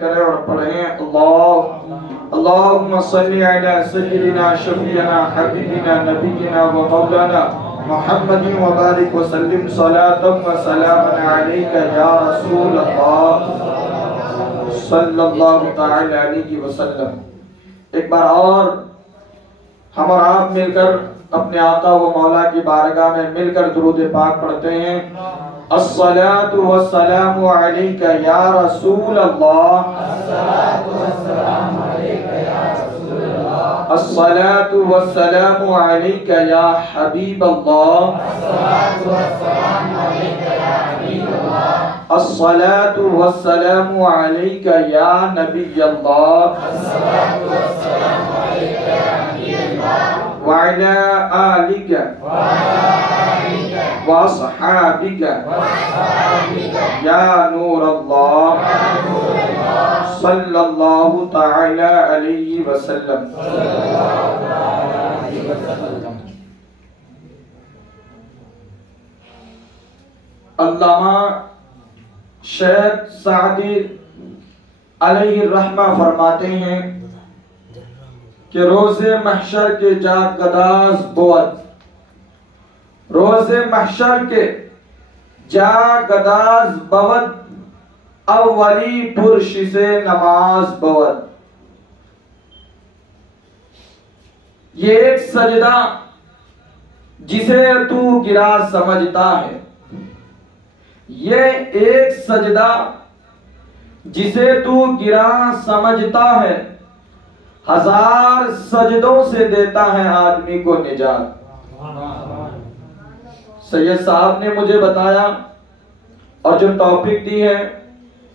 کریں اور پڑھیں اللہم صلی علی سیدنا شفیعنا حبیبنا نبینا و مولانا محمد و بارک وسلم صلاۃ و سلام علیک یا رسول اللہ صلی اللہ تعالی علیہ وسلم۔ ایک بار اور ہم اور آپ مل کر اپنے آقا و مولا کی بارگاہ میں مل کر درود پاک پڑھتے ہیں۔ الصلاۃ والسلام علیک یا رسول اللہ، الصلاۃ والسلام علیک یا حبیب اللہ، الصلاۃ والسلام علیک یا نبی اللہ، وعلی آلک واصحابک یا نور اللہ صلی اللہ تعالی علیہ وسلم۔ علامہ شیخ سعدی علیہ الرحمہ فرماتے ہیں کہ روز محشر کے جا گداز بود، روز محشر کے جا گداز بود، اولی پرش سے نماز بود۔ یہ ایک سجدہ جسے تو گرا سمجھتا ہے، یہ ایک سجدہ جسے تو گرا سمجھتا ہے، ہزار سجدوں سے دیتا ہے آدمی کو نجات۔ سید صاحب نے مجھے بتایا اور جو ٹاپک دی ہے،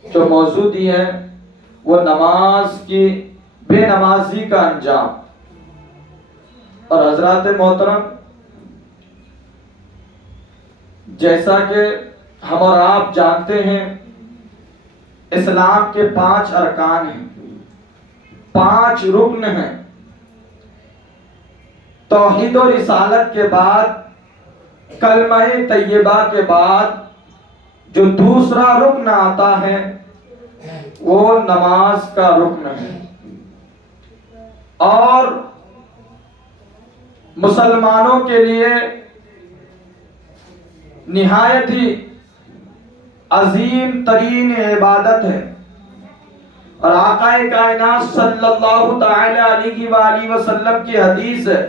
جو موضوع دی ہے، وہ نماز کی بے نمازی کا انجام۔ اور حضرات محترم، جیسا کہ ہم اور آپ جانتے ہیں، اسلام کے 5 ارکان ہیں، 5 رکن ہیں۔ توحید و رسالت کے بعد، کلمہ طیبہ کے بعد جو دوسرا رکن آتا ہے وہ نماز کا رکن ہے۔ اور مسلمانوں کے لیے نہایت ہی عظیم ترین عبادت ہے۔ اور آقا کائنات صلی اللہ تعالی علیہ وآلہ وسلم کی حدیث ہے،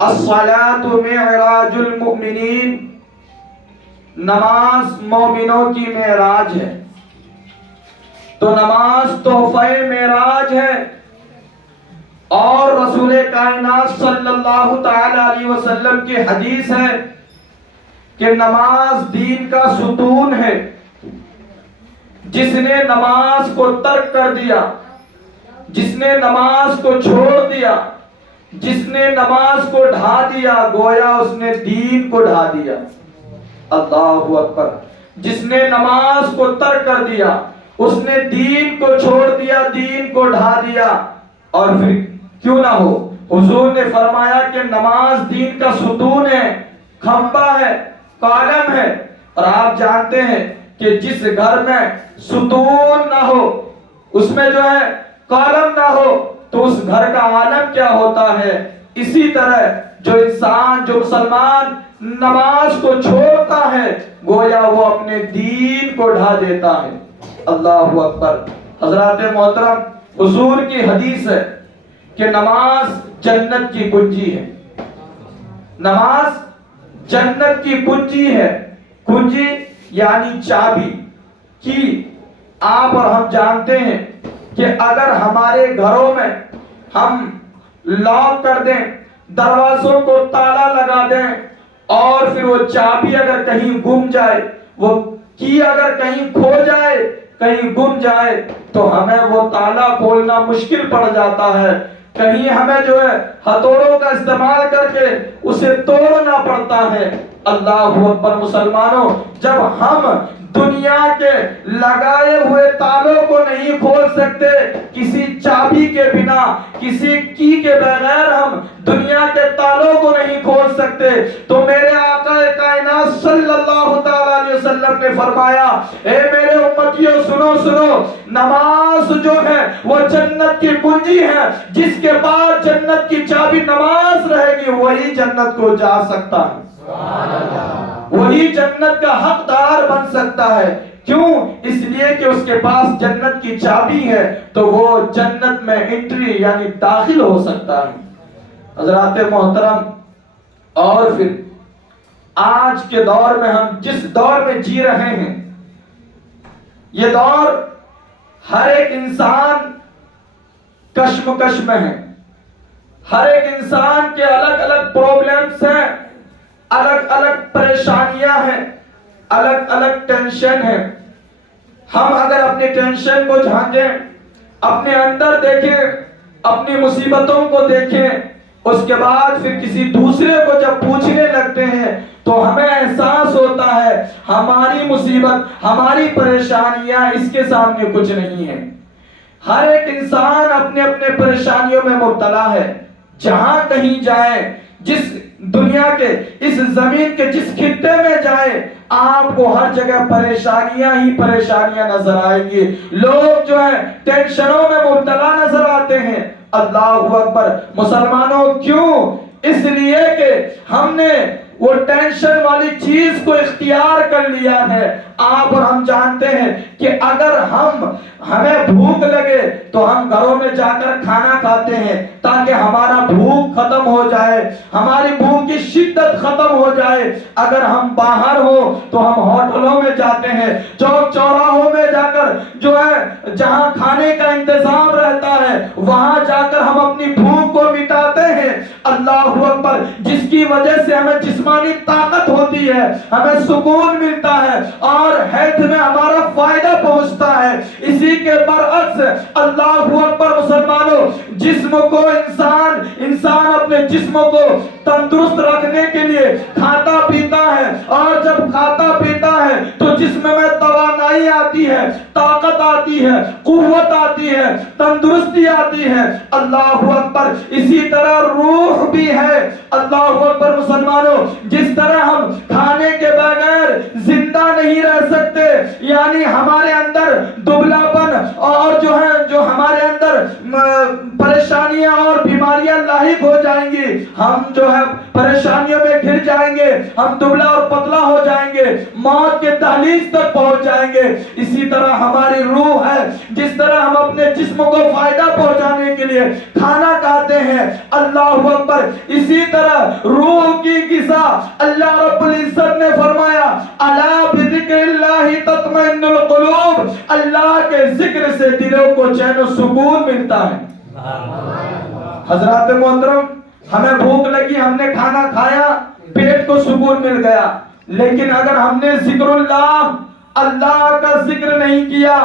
الصلاۃ معراج المؤمنین، نماز مومنوں کی معراج ہے۔ تو نماز تحفہ معراج ہے، اور رسول کائنات صلی اللہ تعالی علیہ وسلم کی حدیث ہے کہ نماز دین کا ستون ہے۔ جس نے نماز کو ترک کر دیا، جس نے نماز کو چھوڑ دیا، جس نے نماز کو ڈھا دیا، گویا اس نے دین کو ڈھا دیا۔ اللہ اکبر۔ جس نے نماز کو ترک کر دیا، اس نے دین کو چھوڑ دیا، دین کو ڈھا دیا۔ اور پھر کیوں نہ ہو، حضور نے فرمایا کہ نماز دین کا ستون ہے، کھمبا ہے، کالم ہے۔ اور آپ جانتے ہیں کہ جس گھر میں ستون نہ ہو، اس میں جو ہے کالم نہ ہو، تو اس گھر کا عالم کیا ہوتا ہے۔ اسی طرح جو انسان، جو مسلمان نماز کو چھوڑتا ہے، گویا وہ اپنے دین کو ڈھا دیتا ہے۔ اللہ اکبر۔ حضرات محترم، حضور کی حدیث ہے کہ نماز جنت کی کنجی ہے۔ نماز جنت کی کنجی ہے۔ کنجی یعنی چابی کی آپ اور ہم جانتے ہیں کہ اگر ہمارے گھروں میں ہم لاک کر دیں، دروازوں کو تالا لگا دیں، اور پھر وہ چابی اگر کہیں گم جائے، وہ کی اگر کہیں کھو جائے، کہیں گم جائے، تو ہمیں وہ تالا کھولنا مشکل پڑ جاتا ہے۔ کہیں ہمیں جو ہے ہتھوڑوں کا استعمال کر کے اسے توڑنا پڑتا ہے۔ اللہ اکبر۔ مسلمانوں، جب ہم دنیا کے لگائے ہوئے تالوں کو نہیں کھول سکتے، کسی چابی کے بنا، کسی کی کے بغیر ہم دنیا کے تالوں کو نہیں کھول سکتے۔ تو میرے آقا کائنات صلی اللہ تعالی علیہ وسلم نے فرمایا، اے میرے امتیوں سنو سنو، نماز جو ہے وہ جنت کی کنجی ہے، جس کے بعد جنت کی چابی نماز رہے گی وہی جنت کو جا سکتا ہے، وہی جنت کا حقدار بن سکتا ہے۔ کیوں؟ اس لیے کہ اس کے پاس جنت کی چابی ہے، تو وہ جنت میں انٹری یعنی داخل ہو سکتا ہے۔ حضرات محترم، اور پھر آج کے دور میں ہم جس دور میں جی رہے ہیں، یہ دور ہر ایک انسان کشمکش میں ہے، ہر ایک انسان کے الگ الگ پرابلمز ہیں، الگ الگ پریشانیاں ہیں، الگ الگ ٹینشن ہے۔ ہم اگر اپنی ٹینشن کو جھانکیں، اپنے اندر دیکھیں، اپنی مصیبتوں کو دیکھیں، اس کے بعد پھر کسی دوسرے کو جب پوچھنے لگتے ہیں تو ہمیں احساس ہوتا ہے ہماری مصیبت، ہماری پریشانیاں اس کے سامنے کچھ نہیں ہے۔ ہر ایک انسان اپنے اپنے پریشانیوں میں مبتلا ہے۔ جہاں کہیں جائیں، جس دنیا کے اس زمین کے جس خطے میں جائیں، آپ کو ہر جگہ پریشانیاں ہی پریشانیاں نظر آئیں گی۔ لوگ جو ہیں ٹینشنوں میں مبتلا نظر آتے ہیں۔ اللہ اکبر! مسلمانوں کیوں؟ اس لیے کہ ہم نے وہ ٹینشن والی چیز کو اختیار کر لیا ہے۔ آپ اور ہم جانتے ہیں کہ اگر ہمیں بھوک لگے تو ہم گھروں میں جا کر کھانا کھاتے ہیں تاکہ ہمارا بھوک ختم ہو جائے، ہماری بھوک کی شدت ختم ہو جائے۔ اگر ہم باہر ہو تو ہم ہوٹلوں میں جاتے ہیں، چوک چوراہوں میں جا کر جو ہے جہاں کھانے کا انتظام رہتا ہے وہاں جا کر ہم اپنی بھوک کو مٹاتے ہیں۔ اللہ اکبر! جس کی وجہ سے ہمیں جسمانی طاقت ہوتی ہے، ہمیں سکون ملتا ہے اور ہیلتھ میں ہمارا فائدہ پہنچتا ہے۔ اسی کے برعکس اللہ اکبر مسلمانوں، جسم کو انسان اپنے جسم کو تندرست رکھنے کے لیے کھاتا پیتا ہے، اور جب کھاتا پیتا ہے تو جسم میں توانائی آتی ہے، طاقت آتی ہے، قوت آتی ہے، تندرستی آتی ہے۔ اللہ اکبر! اسی طرح روح بھی ہے۔ اللہ اکبر مسلمانوں، جس طرح ہم کھانے کے بغیر زندہ نہیں رہ سکتے، یعنی ہمارے اندر دبلا پن اور جو ہمارے اندر پریشانیاں اور بیماریاں لاحق ہو جائیں گی، ہم جو ہے پریشانیوں میں گر جائیں گے، ہم دبلا اور پتلا ہو جائیں گے، موت کے دہلیز تک پہنچ جائیں گے۔ اسی طرح ہماری روح ہے، جس طرح ہم اپنے جسم کو فائدہ پہنچانے کے لیے کھانا کھاتے ہیں، اللہ اکبر، اسی طرح روح کی غذا اللہ رب العزت نے فرمایا، الا بذکر اللہ تطمئن القلوب، اللہ کے ذکر سے دلوں کو چین و سکون ملتا ہے۔ حضرات محترم، ہمیں بھوک لگی، ہم نے کھانا کھایا، پیٹ کو سکون مل گیا، لیکن اگر ہم نے ذکر اللہ کا ذکر نہیں کیا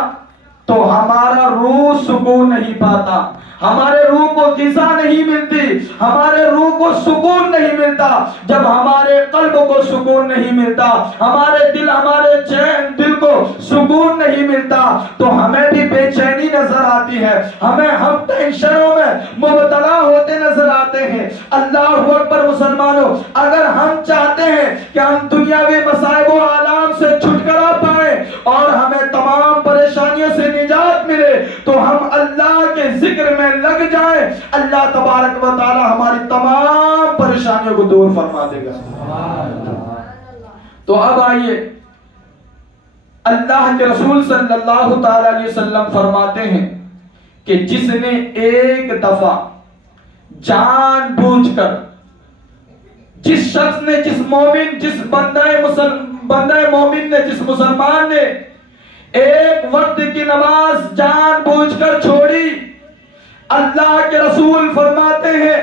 تو ہمارا روح سکون نہیں پاتا، ہمارے روح کو غذا نہیں ملتی، ہمارے روح کو سکون نہیں ملتا۔ جب ہمارے قلب کو سکون نہیں ملتا، ہمارے دل کو سکون نہیں ملتا تو ہمیں بھی بے چینی نظر آتی ہے، ہم ٹینشنوں میں مبتلا ہوتے نظر آتے ہیں۔ اللہ اکبر مسلمانوں، اگر ہم چاہتے ہیں کہ ہم دنیاوی مصائب و آلام سے چھٹکارا پائیں اور ہمیں تمام پریشانیوں سے نجات ملے تو ہم اللہ کے ذکر میں لگ جائیں، اللہ تبارک و تعالی ہماری تمام پریشانیوں کو دور فرما دے گا۔ تو اب آئیے، اللہ کے رسول صلی اللہ تعالی علیہ وسلم فرماتے ہیں کہ جس نے ایک دفعہ جان بوجھ کر، جس شخص نے، جس بندہ مومن نے، جس مسلمان نے ایک وقت کی نماز جان بوجھ کر چھوڑی، اللہ کے رسول فرماتے ہیں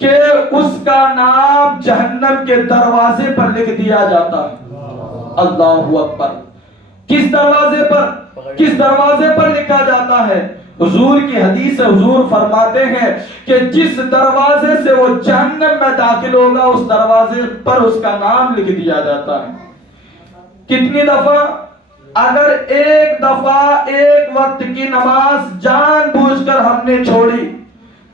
کہ اس کا نام جہنم کے دروازے پر لکھ دیا جاتا ہے۔ اللہ اکبر! کس دروازے پر لکھا جاتا ہے؟ حضور کی حدیث ہے، حضور فرماتے ہیں کہ جس دروازے سے وہ جہنم میں داخل ہوگا اس دروازے پر اس کا نام لکھ دیا جاتا ہے۔ کتنی دفعہ؟ اگر ایک دفعہ ایک وقت کی نماز جان بوجھ کر ہم نے چھوڑی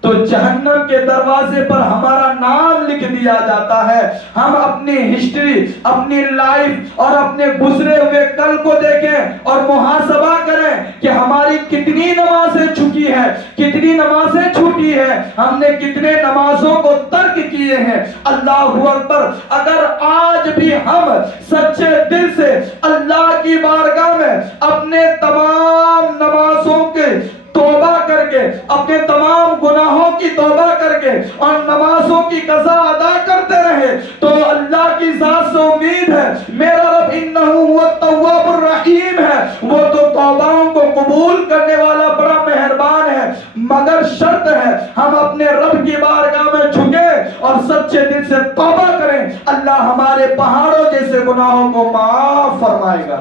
تو جہنم کے دروازے پر ہمارا نام لکھ دیا جاتا ہے. ہم اپنی ہسٹری، اپنی لائف اور اپنے گزرے ہوئے کل کو دیکھیں اور محاسبہ کریں کہ ہماری کتنی نمازیں چھوٹی ہیں، کتنی نمازیں چھوٹی ہیں، ہم نے کتنے نمازوں کو ترک کیے ہیں. اللہ اکبر. اگر آج بھی ہم سچے دل سے اللہ کی بارگاہ میں اپنے تمام نمازوں کے توبہ کر کے، اپنے تمام گناہوں کی توبہ کر کے اور نمازوں کی قضا ادا کرتے رہے تو اللہ کی ذات سے امید ہے میرا رب انہ هو التواب الرحیم ہے، وہ تو توباؤں کو قبول کرنے والا بڑا مہربان ہے. مگر شرط ہے ہم اپنے رب کی بارگاہ میں جھکے اور سچے دل سے توبہ کریں. اللہ ہمارے پہاڑوں جیسے گناہوں کو معاف فرمائے گا.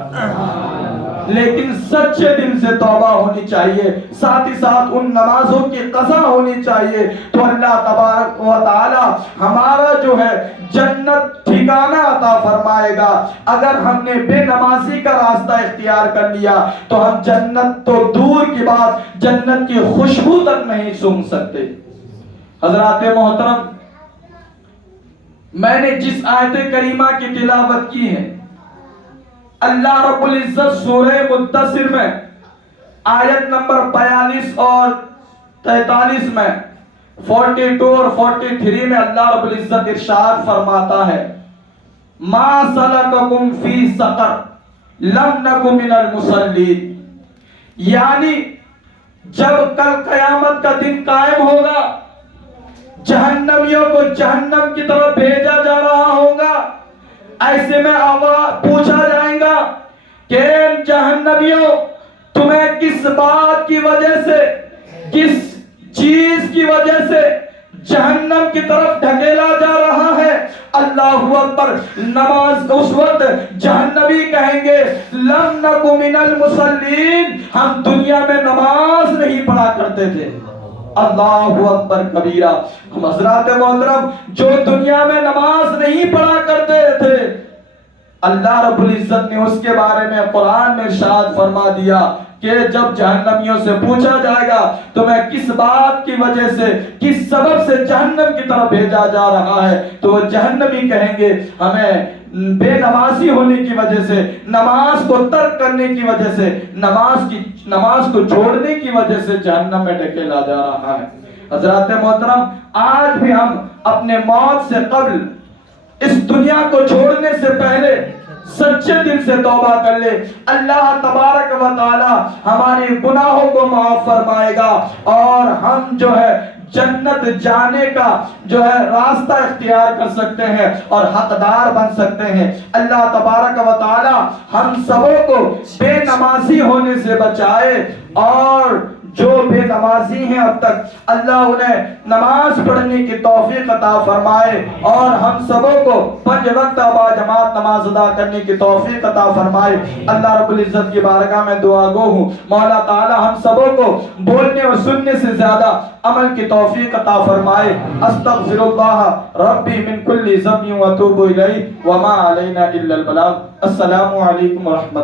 لیکن سچے دل سے توبہ ہونی چاہیے، ساتھ ہی ساتھ ان نمازوں کی قضا ہونی چاہیے. تو اللہ تبارک و تعالی ہمارا جو ہے جنت ٹھکانہ عطا فرمائے گا. اگر ہم نے بے نمازی کا راستہ اختیار کر لیا تو ہم جنت تو دور کی بات جنت کی خوشبو تک نہیں سونگھ سکتے. حضرات محترم، میں نے جس آیت کریمہ کی تلاوت کی ہے، اللہ رب العزت سورہ مدثر میں آیت نمبر 42 اور 43 میں 42 اور 43 میں اللہ رب العزت ارشاد فرماتا ہے ما سلککم فی سقر لم نک من المصلین. یعنی جب کل قیامت کا دن قائم ہوگا، جہنمیوں کو جہنم کی طرف بھیجا جا رہا ہوگا، ایسے میں آواز پوچھا جائے گا کہ جہنمیوں تمہیں کس بات کی وجہ سے، کس چیز کی وجہ سے جہنم کی طرف ڈھکیلا جا رہا ہے؟ اللہ اکبر. نماز اس وقت جہنمی کہیں گے لم نک من المصلین، ہم دنیا میں نماز نہیں پڑھا کرتے تھے. اللہ اکبر کبیرہ. ہم حضرات محترم جو دنیا میں نماز نہیں پڑھا کرتے تھے، اللہ رب العزت نے اس کے بارے میں قرآن میں ارشاد فرما دیا کہ جب جہنمیوں سے پوچھا جائے گا تمہیں کس بات کی وجہ سے، کس سبب سے جہنم کی طرف بھیجا جا رہا ہے، تو وہ جہنمی کہیں گے ہمیں بے نمازی ہونے کی وجہ سے، نماز کو ترک کرنے کی وجہ سے، نماز کو چھوڑنے کی وجہ سے جہنم میں ڈھکیلا جا رہا ہے. حضرات محترم، آج بھی ہم اپنے موت سے قبل، اس دنیا کو چھوڑنے سے پہلے سچے دل سے توبہ کر لے. اللہ تبارک و تعالی ہماری گناہوں کو معاف فرمائے گا اور ہم جو ہے جنت جانے کا جو ہے راستہ اختیار کر سکتے ہیں اور حقدار بن سکتے ہیں. اللہ تبارک و تعالی ہم سبوں کو بے نمازی ہونے سے بچائے اور جو بے نمازی ہیں اب تک اللہ انہیں نماز پڑھنے کی توفیق عطا فرمائے اور ہم سبوں کو 5 وقت با جماعت نماز ادا کرنے کی توفیق عطا فرمائے. اللہ رب العزت کی بارگاہ میں دعا گو ہوں مولا تعالی ہم سبوں کو بولنے اور سننے سے زیادہ عمل کی توفیق عطا فرمائے. استغفر اللہ ربی من کل ذنب واتوب الیہ وما علینا الا البلاغ. السلام علیکم ورحمۃ